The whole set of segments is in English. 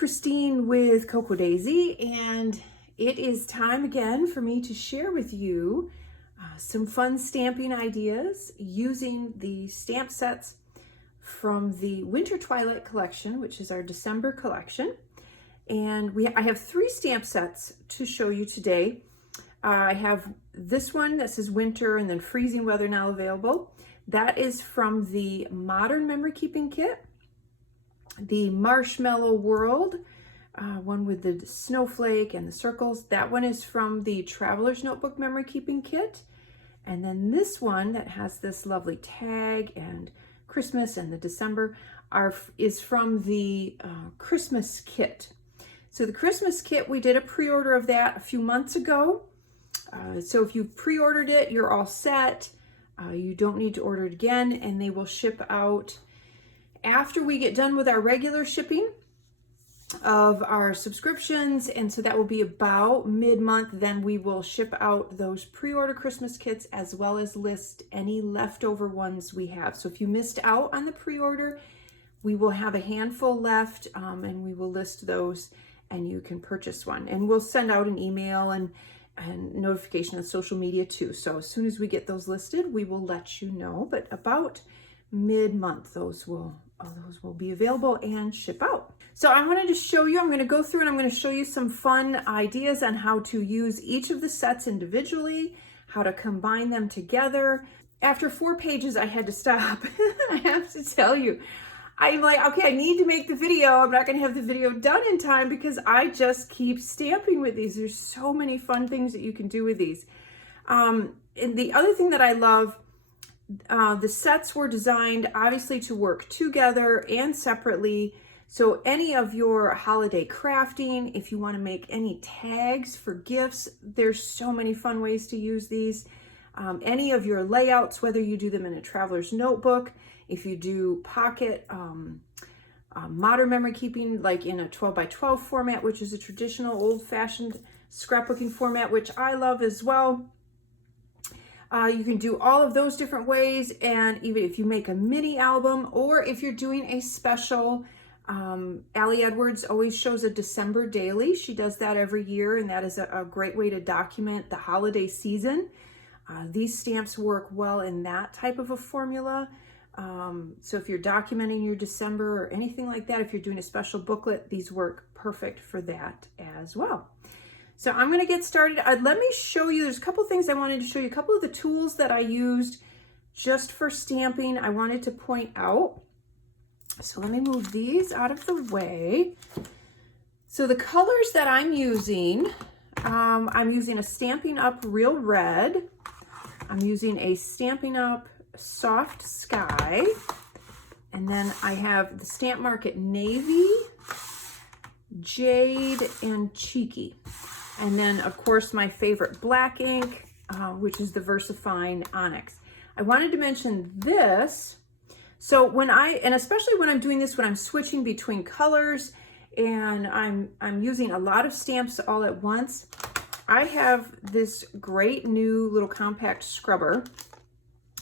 Christine with Cocoa Daisy, and it is time again for me to share with you some fun stamping ideas using the stamp sets from the Winter Twilight collection, which is our December collection. And I have 3 stamp sets to show you today. I have this one that says winter and then freezing weather now available. That is from the Modern Memory Keeping Kit. The Marshmallow World, one with the snowflake and the circles, that one is from the Traveler's Notebook Memory Keeping Kit. And then this one that has this lovely tag and Christmas and the December is from the Christmas kit. So the Christmas kit, we did a pre-order of that a few months ago. So if you've pre-ordered it, you're all set. You don't need to order it again, and they will ship out after we get done with our regular shipping of our subscriptions. And so that will be about mid-month. Then we will ship out those pre-order Christmas kits as well as list any leftover ones we have. So if you missed out on the pre-order, we will have a handful left, and we will list those and you can purchase one. And we'll send out an email and notification on social media too. So as soon as we get those listed, we will let you know. But about mid-month, those will be available and ship out. So I wanted to show you, I'm going to go through and I'm going to show you some fun ideas on how to use each of the sets individually, how to combine them together. After 4 pages, I had to stop. I have to tell you, I'm like, okay, I need to make the video. I'm not going to have the video done in time because I just keep stamping with these. There's so many fun things that you can do with these. And the other thing that I love, the sets were designed obviously to work together and separately. So any of your holiday crafting, if you want to make any tags for gifts, there's so many fun ways to use these. Any of your layouts, whether you do them in a traveler's notebook, if you do pocket modern memory keeping, like in a 12x12 format, which is a traditional old-fashioned scrapbooking format, which I love as well. You can do all of those different ways, and even if you make a mini album, or if you're doing a special, Allie Edwards always shows a December daily. She does that every year, and that is a great way to document the holiday season. These stamps work well in that type of a formula. So if you're documenting your December or anything like that, if you're doing a special booklet, these work perfect for that as well. So I'm going to get started. Let me show you, there's a couple things I wanted to show you, a couple of the tools that I used just for stamping I wanted to point out. So let me move these out of the way. So the colors that I'm using a Stampin' Up! Real Red. I'm using a Stampin' Up! Soft Sky. And then I have the Stamp Market Navy, Jade, and Cheeky. And then, of course, my favorite black ink, which is the VersaFine Onyx. I wanted to mention this. So and especially when I'm doing this, when I'm switching between colors and I'm using a lot of stamps all at once, I have this great new little compact scrubber.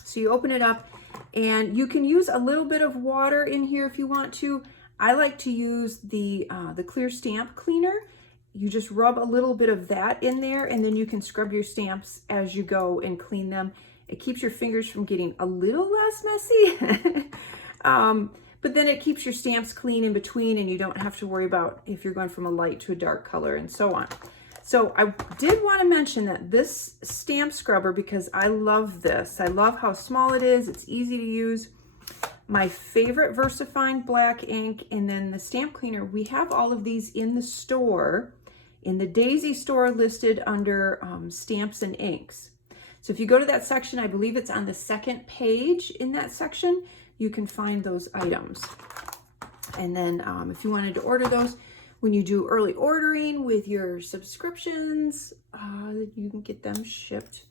So you open it up and you can use a little bit of water in here if you want to. I like to use the clear stamp cleaner. You just rub a little bit of that in there, and then you can scrub your stamps as you go and clean them. It keeps your fingers from getting a little less messy, but then it keeps your stamps clean in between, and you don't have to worry about if you're going from a light to a dark color and so on. So I did want to mention that this stamp scrubber, because I love this. I love how small it is. It's easy to use. My favorite VersaFine black ink, and then the stamp cleaner. We have all of these in the store, in the Daisy store, listed under stamps and inks. So if you go to that section, I believe it's on the 2nd page in that section, you can find those items. And then if you wanted to order those, when you do early ordering with your subscriptions, you can get them shipped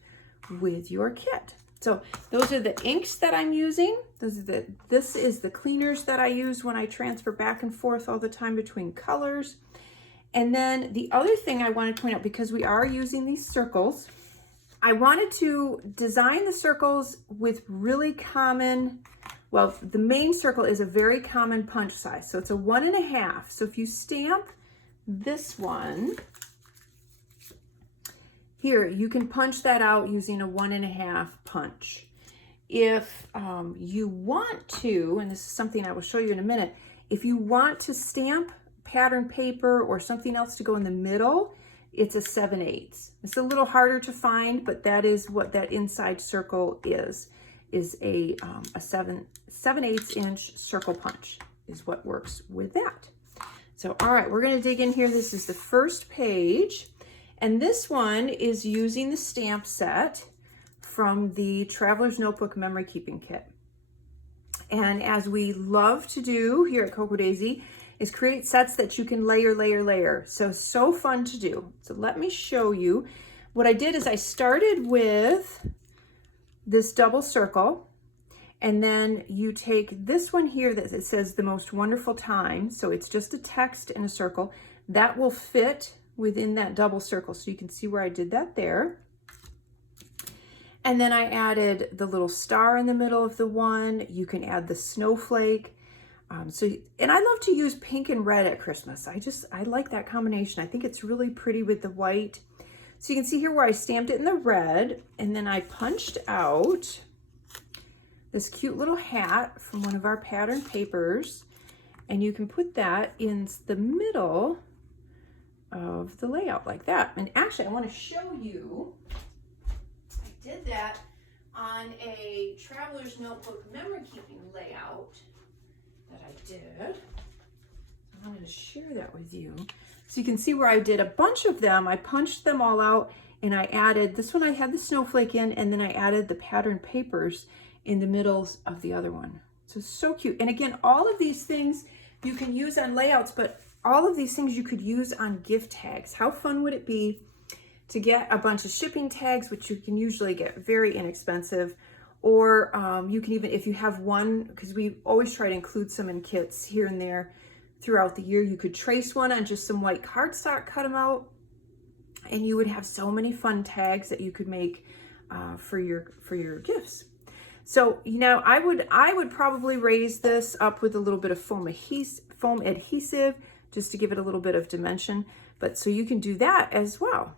with your kit. So those are the inks that I'm using. This is the cleaners that I use when I transfer back and forth all the time between colors. And then the other thing I want to point out, because we are using these circles, I wanted to design the circles with really common Well, the main circle is a very common punch size. So it's a 1.5. So if you stamp this one, here, you can punch that out using a 1.5 punch. If you want to, and this is something I will show you in a minute, if you want to stamp pattern paper or something else to go in the middle, it's a 7/8. It's a little harder to find, but that is what that inside circle is a 7/8 inch circle punch is what works with that. So, all right, we're gonna dig in here. This is the first page, and this one is using the stamp set from the Traveler's Notebook Memory Keeping Kit. And as we love to do here at Cocoa Daisy, is create sets that you can layer. So fun to do. So let me show you. What I did is I started with this double circle, and then you take this one here that it says the most wonderful time. So it's just a text in a circle that will fit within that double circle. So you can see where I did that there. And then I added the little star in the middle of the one. You can add the snowflake. And I love to use pink and red at Christmas. I like that combination. I think it's really pretty with the white. So you can see here where I stamped it in the red, and then I punched out this cute little hat from one of our pattern papers, and you can put that in the middle of the layout like that. And actually, I want to show you, I did that on a Traveler's Notebook memory keeping layout that I did. I'm going to share that with you. So you can see where I did a bunch of them. I punched them all out, and I added, this one I had the snowflake in, and then I added the pattern papers in the middles of the other one. So cute. And again, all of these things you can use on layouts, but all of these things you could use on gift tags. How fun would it be to get a bunch of shipping tags, which you can usually get very inexpensive, or you can even, if you have one, because we always try to include some in kits here and there throughout the year, you could trace one on just some white cardstock, cut them out, and you would have so many fun tags that you could make for your gifts. So now I would probably raise this up with a little bit of foam adhesive just to give it a little bit of dimension, but so you can do that as well.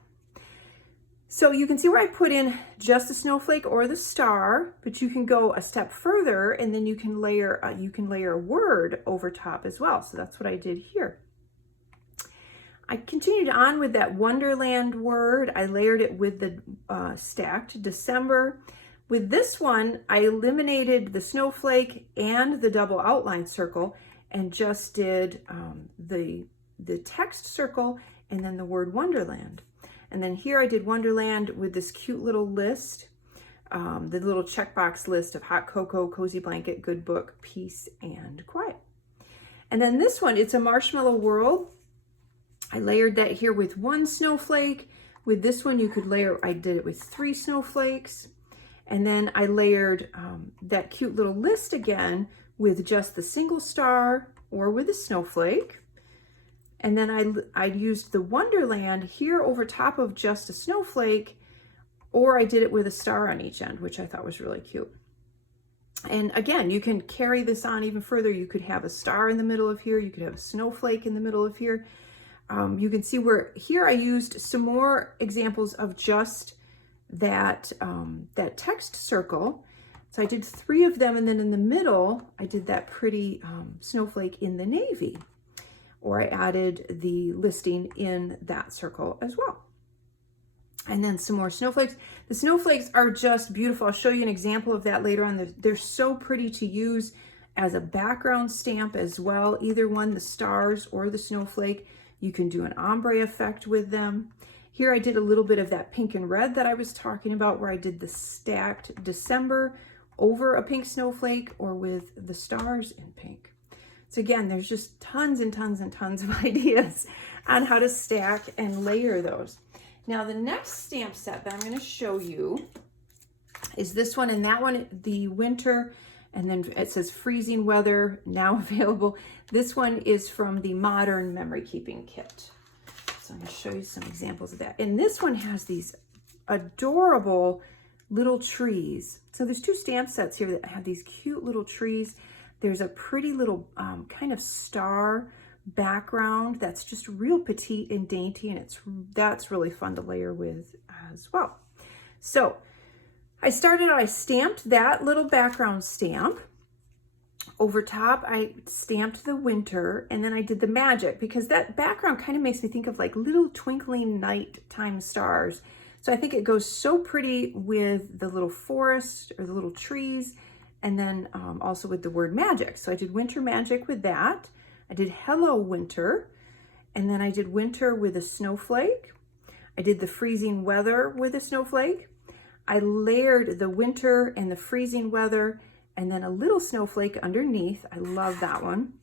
So you can see where I put in just the snowflake or the star, but you can go a step further, and then you can layer a word over top as well. So that's what I did here. I continued on with that Wonderland word. I layered it with the stacked December. With this one, I eliminated the snowflake and the double outline circle and just did the text circle and then the word Wonderland. And then here I did Wonderland with this cute little list, the little checkbox list of hot cocoa, cozy blanket, good book, peace, and quiet. And then this one, it's a marshmallow world. I layered that here with one snowflake. With this one, you could layer, I did it with 3 snowflakes. And then I layered that cute little list again with just the single star or with a snowflake. And then I used the Wonderland here over top of just a snowflake, or I did it with a star on each end, which I thought was really cute. And again, you can carry this on even further. You could have a star in the middle of here. You could have a snowflake in the middle of here. You can see where here I used some more examples of just that text circle. So I did 3 of them, and then in the middle, I did that pretty snowflake in the navy, or I added the listing in that circle as well. And then some more snowflakes. The snowflakes are just beautiful. I'll show you an example of that later on. They're so pretty to use as a background stamp as well. Either one, the stars or the snowflake. You can do an ombre effect with them. Here I did a little bit of that pink and red that I was talking about, where I did the stacked December over a pink snowflake or with the stars in pink. So again, there's just tons and tons and tons of ideas on how to stack and layer those. Now the next stamp set that I'm going to show you is this one, and that one, the winter, and then it says freezing weather now available. This one is from the Modern Memory Keeping Kit. So I'm going to show you some examples of that. And this one has these adorable little trees. So there's two stamp sets here that have these cute little trees. There's a pretty little kind of star background that's just real petite and dainty, and that's really fun to layer with as well. So I stamped that little background stamp. Over top, I stamped the winter, and then I did the magic, because that background kind of makes me think of like little twinkling nighttime stars. So I think it goes so pretty with the little forest or the little trees, and then also with the word magic. So I did winter magic with that. I did hello winter, and then I did winter with a snowflake. I did the freezing weather with a snowflake. I layered the winter and the freezing weather, and then a little snowflake underneath. I love that one.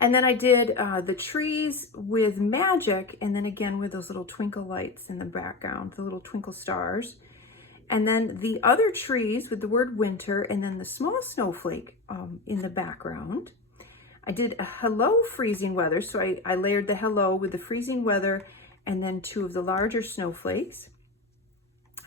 And then I did the trees with magic, and then again with those little twinkle lights in the background, the little twinkle stars. And then the other trees with the word winter, and then the small snowflake in the background. I did a hello freezing weather, so I layered the hello with the freezing weather, and then two of the larger snowflakes.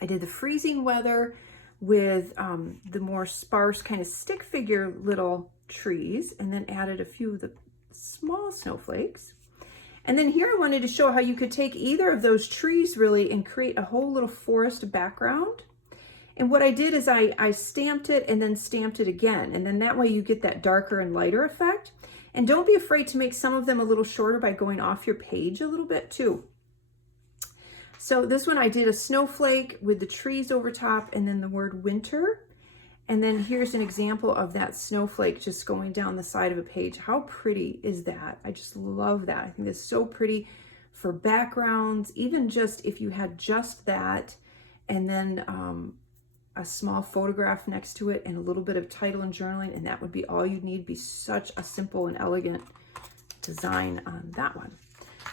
I did the freezing weather with the more sparse kind of stick figure little trees, and then added a few of the small snowflakes. And then here I wanted to show how you could take either of those trees really and create a whole little forest background. And what I did is I stamped it and then stamped it again, and then that way you get that darker and lighter effect. And don't be afraid to make some of them a little shorter by going off your page a little bit too. So this one I did a snowflake with the trees over top, and then the word winter. And then here's an example of that snowflake just going down the side of a page. How pretty is that? I just love that. I think that's so pretty for backgrounds, even just if you had just that, and then a small photograph next to it and a little bit of title and journaling, and that would be all you'd need. Be such a simple and elegant design on that one.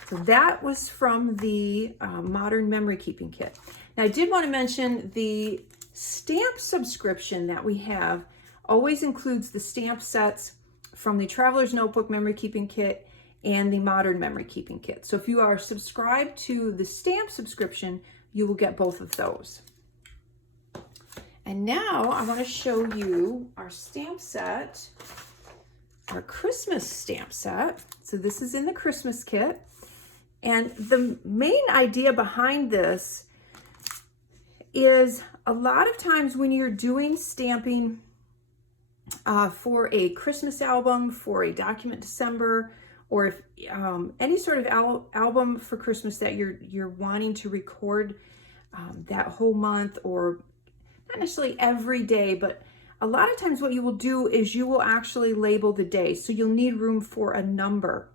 So that was from the Modern Memory Keeping Kit. Now I did want to mention the stamp subscription that we have always includes the stamp sets from the Traveler's Notebook Memory Keeping Kit and the Modern Memory Keeping Kit. So if you are subscribed to the stamp subscription, you will get both of those. And now I want to show you our stamp set, our Christmas stamp set. So this is in the Christmas kit. And the main idea behind this is a lot of times when you're doing stamping for a Christmas album, for a document December, or if any sort of album for Christmas that you're wanting to record that whole month, or not necessarily every day, but a lot of times what you will do is you will actually label the day. So you'll need room for a number.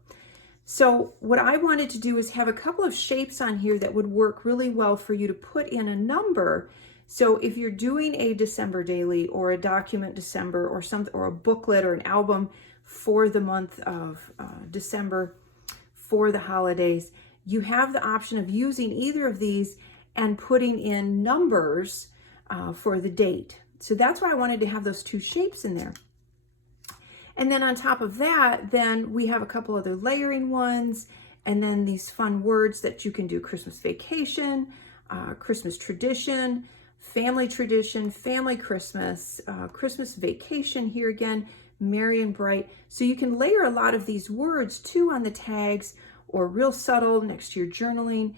So what I wanted to do is have a couple of shapes on here that would work really well for you to put in a number. So if you're doing a December daily or a document December or something, or a booklet or an album for the month of December for the holidays, you have the option of using either of these and putting in numbers for the date. So that's why I wanted to have those two shapes in there. And then on top of that, then we have a couple other layering ones, and then these fun words that you can do: Christmas vacation, Christmas tradition, family Christmas, Christmas vacation here again, merry and bright. So you can layer a lot of these words too on the tags, or real subtle next to your journaling.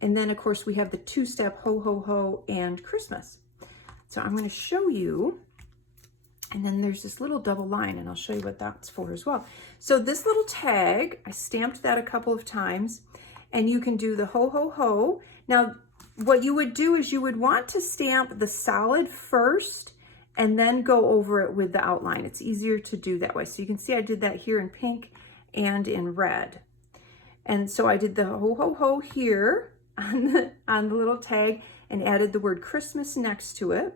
And then of course we have the two-step ho, ho, ho and Christmas. So I'm going to show you. And then there's this little double line, and I'll show you what that's for as well. So this little tag, I stamped that a couple of times, and you can do the ho, ho, ho. Now, what you would do is you would want to stamp the solid first and then go over it with the outline. It's easier to do that way. So you can see I did that here in pink and in red. And so I did the ho, ho, ho here on the little tag and added the word Christmas next to it.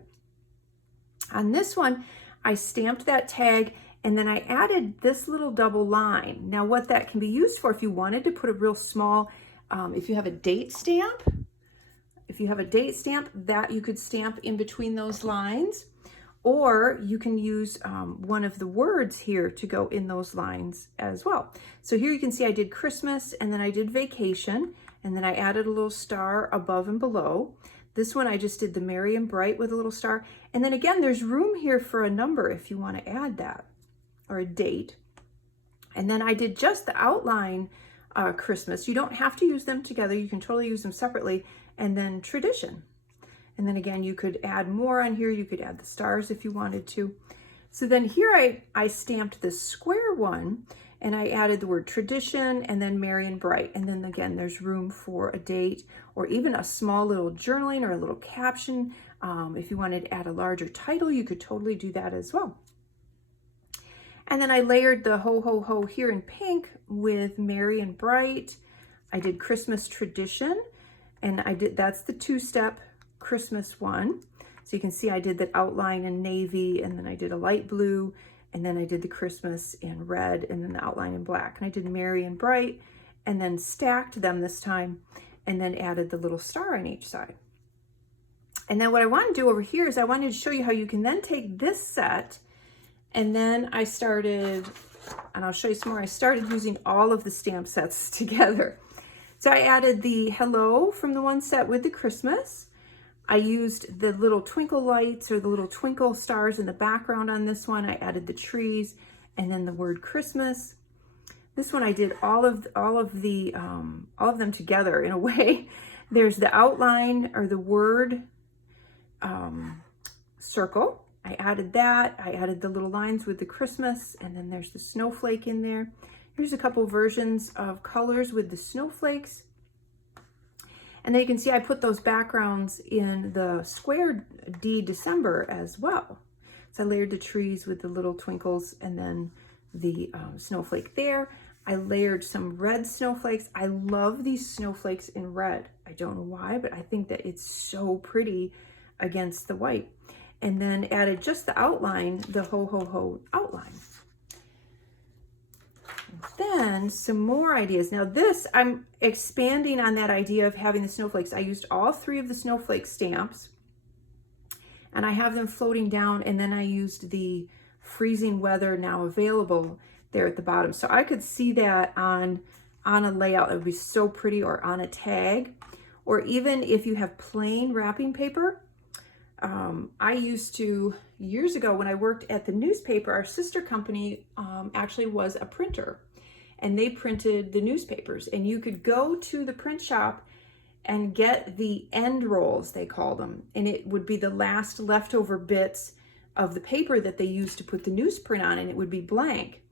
On this one, I stamped that tag, and then I added this little double line. Now what that can be used for, if you wanted to put a real small, if you have a date stamp, that you could stamp in between those lines, or you can use one of the words here to go in those lines as well. So here you can see I did Christmas, and then I did vacation, and then I added a little star above and below. This one I just did the merry and bright with a little star. And then again, there's room here for a number if you want to add that, or a date. And then I did just the outline Christmas. You don't have to use them together. You can totally use them separately. And then tradition. And then again, you could add more on here. You could add the stars if you wanted to. So then here I stamped the square one, and I added the word tradition and then merry and bright. And then again, there's room for a date or even a small little journaling or a little caption. If you wanted to add a larger title, you could totally do that as well. And then I layered the ho, ho, ho here in pink with merry and bright. I did Christmas tradition, and that's the 2-step Christmas one. So you can see I did that outline in navy, and then I did a light blue, and then I did the Christmas in red, and then the outline in black. And I did merry and bright, and then stacked them this time, and then added the little star on each side. And then what I want to do over here is I wanted to show you how you can then take this set, and then I started, and I'll show you some more, I started using all of the stamp sets together. So I added the hello from the one set with the Christmas. I used the little twinkle lights or the little twinkle stars in the background on this one. I added the trees and then the word Christmas. This one I did all of them together in a way. There's the outline or the word circle. I added that. I added the little lines with the Christmas, and then there's the snowflake in there. Here's a couple versions of colors with the snowflakes. And then you can see I put those backgrounds in the square D December as well. So I layered the trees with the little twinkles and then the snowflake there. I layered some red snowflakes. I love these snowflakes in red. I don't know why, but I think that it's so pretty against the white. And then added just the outline, the ho, ho, ho outline. Then some more ideas. Now this, I'm expanding on that idea of having the snowflakes. I used all 3 of the snowflake stamps, and I have them floating down, and then I used the freezing weather now available there at the bottom. So I could see that on a layout. It would be so pretty, or on a tag, or even if you have plain wrapping paper. I used to, years ago when I worked at the newspaper, our sister company actually was a printer, and they printed the newspapers, and you could go to the print shop and get the end rolls, they called them, and it would be the last leftover bits of the paper that they used to put the newsprint on, and it would be blank.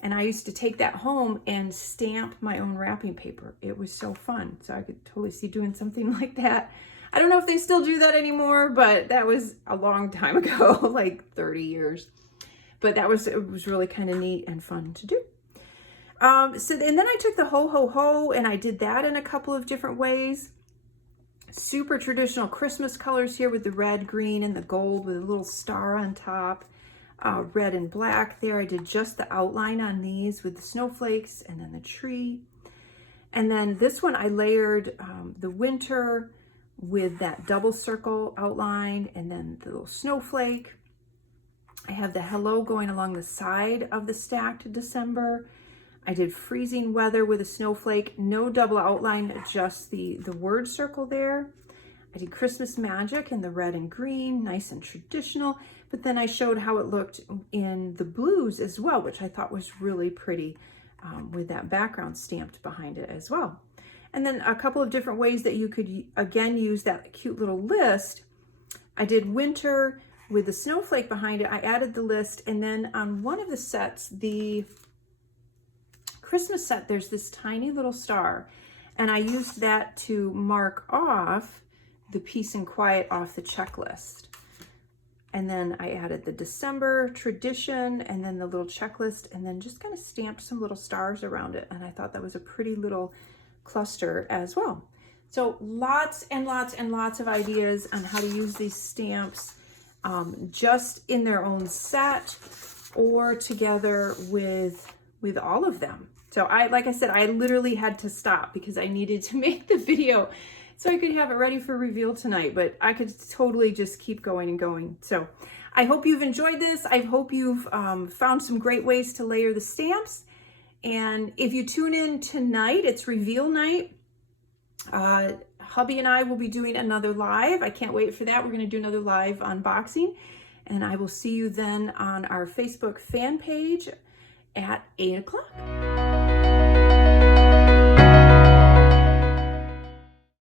And I used to take that home and stamp my own wrapping paper. It was so fun. So I could totally see doing something like that. I don't know if they still do that anymore, but that was a long time ago, like 30 years. But it was really kind of neat and fun to do. And then I took the ho, ho, ho, and I did that in a couple of different ways. Super traditional Christmas colors here with the red, green, and the gold with a little star on top. Red and black there. I did just the outline on these with the snowflakes and then the tree. And then this one I layered the winter with that double circle outline and then the little snowflake. I have the hello going along the side of the stacked December. I did freezing weather with a snowflake, no double outline, just the word circle there. I did Christmas magic in the red and green, nice and traditional, but then I showed how it looked in the blues as well, which I thought was really pretty with that background stamped behind it as well. And then a couple of different ways that you could, again, use that cute little list. I did winter with the snowflake behind it. I added the list, and then on one of the sets, the Christmas set, there's this tiny little star, and I used that to mark off the peace and quiet off the checklist. And then I added the December tradition and then the little checklist, and then just kind of stamped some little stars around it. And I thought that was a pretty little cluster as well. So lots and lots and lots of ideas on how to use these stamps just in their own set or together with all of them. So like I said, I literally had to stop because I needed to make the video so I could have it ready for reveal tonight, but I could totally just keep going and going. So I hope you've enjoyed this. I hope you've found some great ways to layer the stamps. And if you tune in tonight, it's reveal night. hubby and I will be doing another live. I can't wait for that. We're going to do another live unboxing, and I will see you then on our Facebook fan page at 8 o'clock.